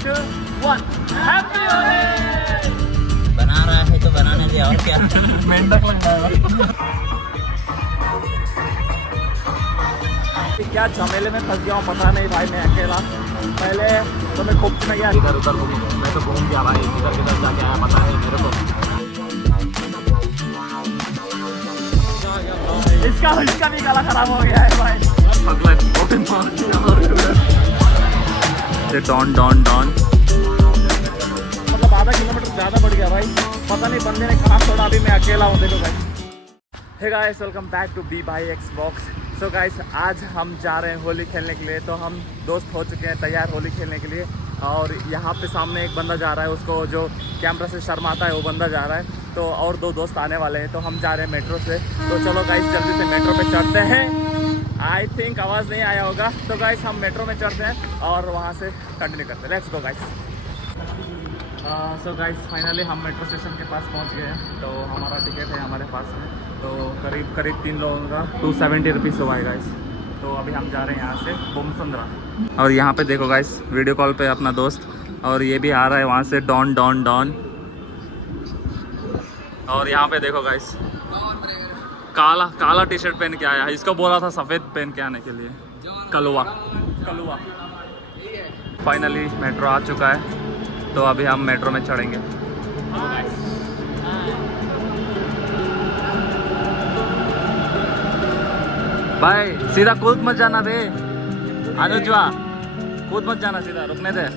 2, 1 happy Holi. बना रहा है तो बनाने दे, और क्या। मेंढक लग रहा है। क्या झमेले में फंस गया हूँ पता नहीं भाई, मैं अकेला। पहले तो मैं खूब में गया इधर उधर, मैं तो घूम गया भाई, इधर किधर जाके आया पता है मेरे को। इसका भी गला खराब हो गया है भाई। डॉन डॉन डॉन मतलब आधा किलोमीटर ज़्यादा बढ़ गया भाई, पता नहीं बंदे ने कहाँ छोड़ा। अभी मैं अकेला हूँ, देखो भाई। Hey guys, welcome back to B by X box. So guys, आज हम जा रहे हैं होली खेलने के लिए। तो हम दोस्त हो चुके हैं तैयार होली खेलने के लिए। और यहाँ पे सामने एक बंदा जा रहा है, उसको जो कैमरा से शर्माता है वो बंदा जा रहा है। तो और दो दोस्त आने वाले हैं, तो हम जा रहे हैं मेट्रो से। तो चलो गाइस, जल्दी से मेट्रो पे चढ़ते हैं। आई थिंक आवाज़ नहीं आया होगा। तो गाइस, हम मेट्रो में चढ़ते हैं और वहाँ से कंटिन्यू करते हैं। Let's go guys. So guys, finally हम मेट्रो स्टेशन के पास पहुंच गए हैं। तो हमारा टिकट है हमारे पास में, तो करीब 3 लोगों का 270 रुपीज़ हुआ है गाइस। तो अभी हम जा रहे हैं यहाँ से बोमसंद्रा। और यहाँ पे देखो गाइस, वीडियो कॉल पे अपना दोस्त, और ये भी आ रहा है वहाँ से डॉन डॉन डॉन। और यहाँ पे देखो गाइस, काला टी शर्ट पहन के आया है। इसको बोला था सफ़ेद पहन के आने के लिए। कलुआ फाइनली मेट्रो आ चुका है। तो अभी हम मेट्रो में चढ़ेंगे। भाई सीधा कूद मत जाना रे अनुजवा, कूद मत जाना, सीधा रुकने दे।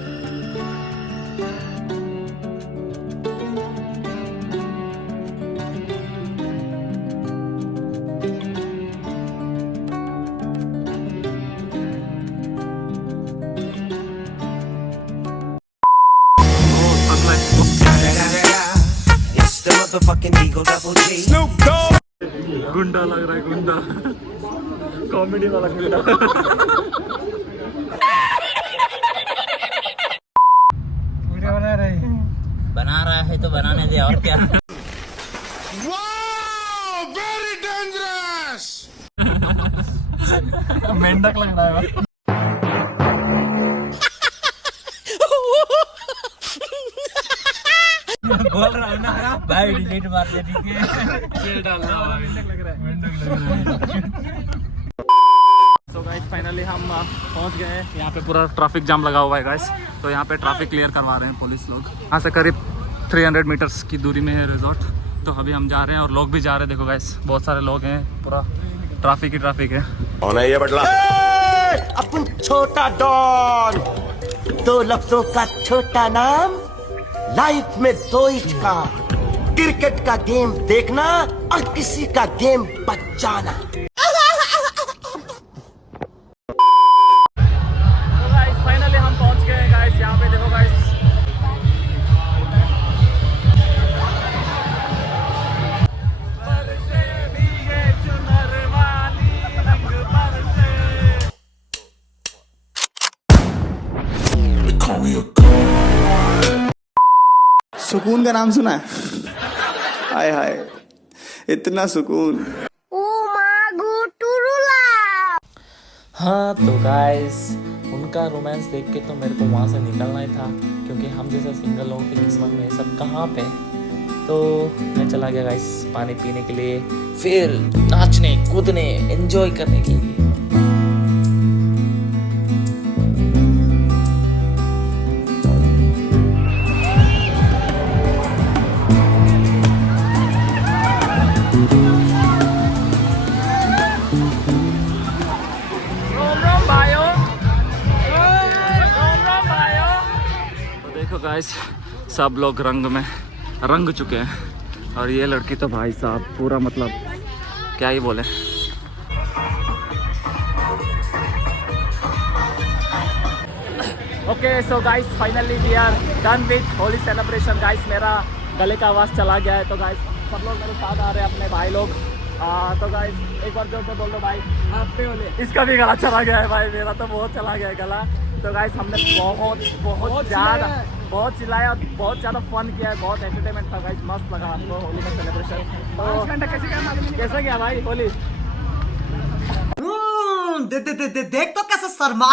गुंडा लग रहा है, गुंडा कॉमेडी वाला गुंडा। बना रहा है तो बनाने दे, और क्या। मेंढक लग रहा है भाई। बोल रहा हूँ ना भाई, डिलीट मार दे, ठीक है। ये डाल रहा है, मेंढक लग रहा है, मेंढक लग रहा है। तो गाइस, फाइनली हम पहुंच गए हैं। यहाँ पे पूरा ट्रैफिक जाम लगा हुआ है गाइस। तो यहाँ पे ट्रैफिक क्लियर करवा रहे हैं पुलिस लोग। यहाँ से करीब 300 मीटर्स की दूरी में है रिजॉर्ट। तो अभी हम जा रहे हैं और लोग भी जा रहे हैं। देखो गाइस, बहुत सारे लोग हैं, पूरा ट्रैफिक ही ट्रैफिक है। कौन है ये बटला? अपन छोटा डॉन, 2 लफ्जों का छोटा नाम, लाइफ में 2 ही काम, क्रिकेट का गेम देखना और किसी का गेम बचाना। फाइनली हम पहुंच गए हैं गाइस। यहाँ पे देखो गाइस, सुकून का नाम सुना है? हाय हाय, इतना सुकून। हाँ तो गाइस, उनका रोमांस देख के तो मेरे को वहाँ से निकलना ही था, क्योंकि हम जैसे सिंगल लोगों की किस्मत में ये सब कहाँ पे। तो मैं चला गया गाइस पानी पीने के लिए, फिर नाचने कूदने एंजॉय करने के लिए। गाइस, सब लोग रंग में रंग चुके हैं। और ये लड़की तो भाई साहब पूरा मतलब क्या ही बोले। Okay so guys, finally we are done with Holi celebration guys. मेरा गले का आवाज़ चला गया है। तो गाइस, सब लोग मेरे साथ आ रहे हैं, अपने भाई लोग। तो गाइस एक बार जोर से बोल दो भाई हैप्पी होली। इसका भी गला चला गया है भाई, मेरा तो बहुत चला गया है गला। तो गाइस, हमने बहुत ज़्यादा बहुत चिल्लाया और बहुत ज़्यादा फन किया है, बहुत एंटरटेनमेंट था गाइस। मस्त लगा हमको होली का सेलिब्रेशन। तो कैसे गया भाई होली? देख तो कैसे शर्मा।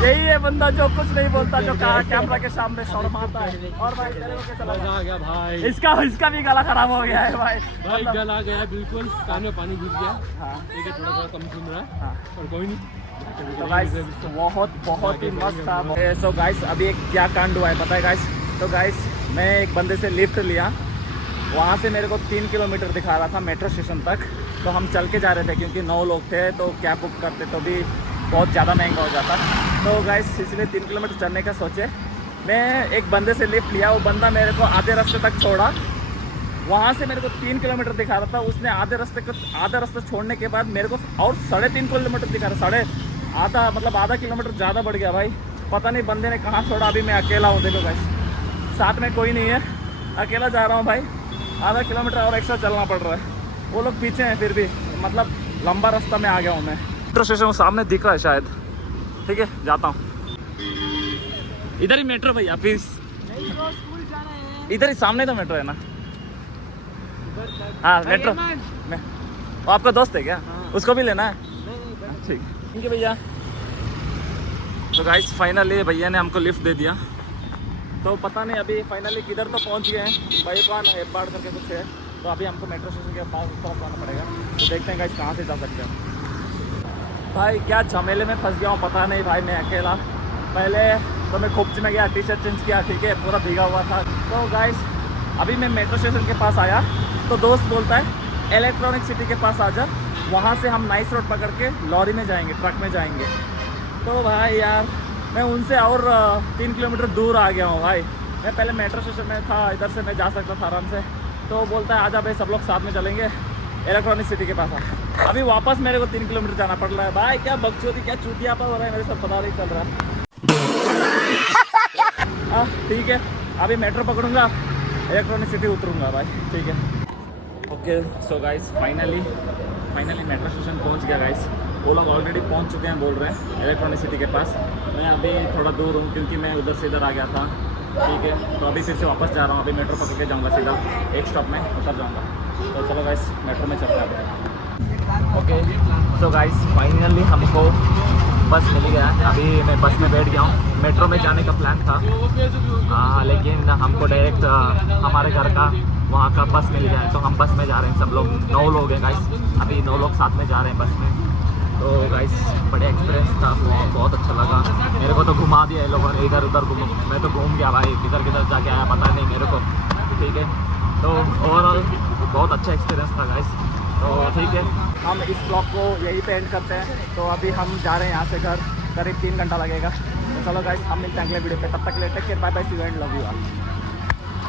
यही है बंदा जो कुछ नहीं बोलता, जो कैमरा के सामने शर्माता है। और भाई तेरे को कैसा लगा? आ गया भाई, इसका भी गला खराब हो गया है भाई। भाई गला गया बिल्कुल, कान में पानी घुस गया। हाँ। ठीक है, थोड़ा सा कम सुन रहा है हाँ। और कोई नहीं। तो गाइस बहुत ही मस्त था। सो गाइस अभी एक क्या कांड हुआ है पता है गाइस? तो गाइस मैं एक बंदे से लिफ्ट लिया, वहाँ से मेरे को 3 किलोमीटर दिखा रहा था मेट्रो स्टेशन तक। तो हम चल के जा रहे थे क्योंकि 9 लोग थे, तो कैब बुक करते तो भी बहुत ज़्यादा महंगा हो जाता। तो गाइस इसलिए 3 किलोमीटर चलने का सोचे। मैं एक बंदे से लिफ्ट लिया, वो बंदा मेरे को आधे रास्ते तक छोड़ा। वहाँ से मेरे को 3 किलोमीटर दिखा रहा था, उसने आधे रास्ते छोड़ने के बाद मेरे को और 3.5 किलोमीटर दिखा रहा, आधा किलोमीटर ज़्यादा बढ़ गया भाई। पता नहीं बंदे ने कहाँ छोड़ा। अभी मैं अकेला हूँ, देखो गाइस साथ में कोई नहीं है, अकेला जा रहा हूँ भाई। आधा किलोमीटर और एक्स्ट्रा चलना पड़ रहा है, वो लोग पीछे हैं फिर भी, मतलब लंबा रास्ता में आ गया हूँ मैं। मेट्रो स्टेशन सामने दिख रहा है शायद, ठीक है जाता हूँ। इधर ही मेट्रो भैया, प्लीज इधर ही सामने तो मेट्रो है ना। हाँ मेट्रो में। वो आपका दोस्त है क्या? उसको भी लेना है? ठीक है भैया। तो गाइस फाइनली भैया ने हमको लिफ्ट दे दिया। तो पता नहीं अभी फाइनली किधर तो पहुंच गए हैं, भाईपान हेब्बाड़ करके कुछ है। तो अभी हमको मेट्रो स्टेशन के पास तरफ जाना पड़ेगा। तो देखते हैं गाइस कहाँ से जा सकते हैं। भाई क्या झमेले में फंस गया हूँ पता नहीं भाई, मैं अकेला। पहले तो मैं खोपच में गया, टी शर्ट चेंज किया, ठीक है पूरा भीगा हुआ था। तो गाइस अभी मैं मेट्रो स्टेशन के पास आया, तो दोस्त बोलता है इलेक्ट्रॉनिक सिटी के पास आ जा, वहाँ से हम नाइस रोड पकड़ के लॉरी में जाएंगे, ट्रक में जाएंगे। तो भाई यार मैं उनसे और 3 किलोमीटर दूर आ गया हूँ भाई। मैं पहले मेट्रो स्टेशन में था, इधर से मैं जा सकता था आराम से। तो बोलता है आजा भाई सब लोग साथ में चलेंगे इलेक्ट्रॉनिक सिटी के पास। अभी वापस मेरे को 3 किलोमीटर जाना पड़ रहा है भाई। क्या बकचोदी, क्या चूतियापा हो रहा है मेरे साथ, पता नहीं चल रहा है। ठीक है अभी मेट्रो पकड़ूंगा, इलेक्ट्रॉनिक सिटी उतरूंगा भाई, ठीक है। Okay so guys finally metro station पहुंच गया गाइस। वो लोग ऑलरेडी पहुंच चुके हैं बोल रहे हैं इलेक्ट्रॉनिक सिटी के पास। मैं अभी थोड़ा दूर हूँ क्योंकि मैं उधर से इधर आ गया था, ठीक है। तो अभी फिर से वापस जा रहा हूँ, अभी मेट्रो पकड़ के जाऊँगा सीधा, एक स्टॉप में उतर जाऊँगा। तो चलो गाइस मेट्रो में चलते हैं। ओके सो गाइस फाइनली हमको बस मिल गया है। अभी मैं बस में बैठ गया हूँ। मेट्रो में जाने का प्लान था लेकिन हमको डायरेक्ट हमारे घर का वहाँ का बस मिल गया है, तो हम बस में जा रहे हैं। सब लोग 9 लोग हैं गाइस, अभी 9 लोग साथ में जा रहे हैं बस में। तो गाइस बड़े एक्सपीरियंस था, बहुत अच्छा लगा मेरे को। तो घुमा दिया ये लोगों ने, इधर उधर मैं तो घूम गया भाई, किधर किधर जाके आया पता नहीं मेरे को, ठीक है। तो ओवरऑल बहुत अच्छा एक्सपीरियंस था गाइस। तो ठीक है हम इस ब्लॉग को यहीं पे एंड करते हैं। तो अभी हम जा रहे हैं यहाँ से घर, करीब 3 घंटा लगेगा। तो चलो गाइस हम मिलते हैं अगले वीडियो पे, तब तक के लिए take care, bye bye, see you and love you all.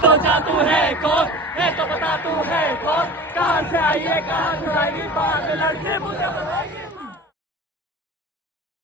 तो जा तू है कौन है तो बता तू है कौन, कहाँ से आई है कहाँ छुड़ाएगी बात लड़के मुझे बताएगी।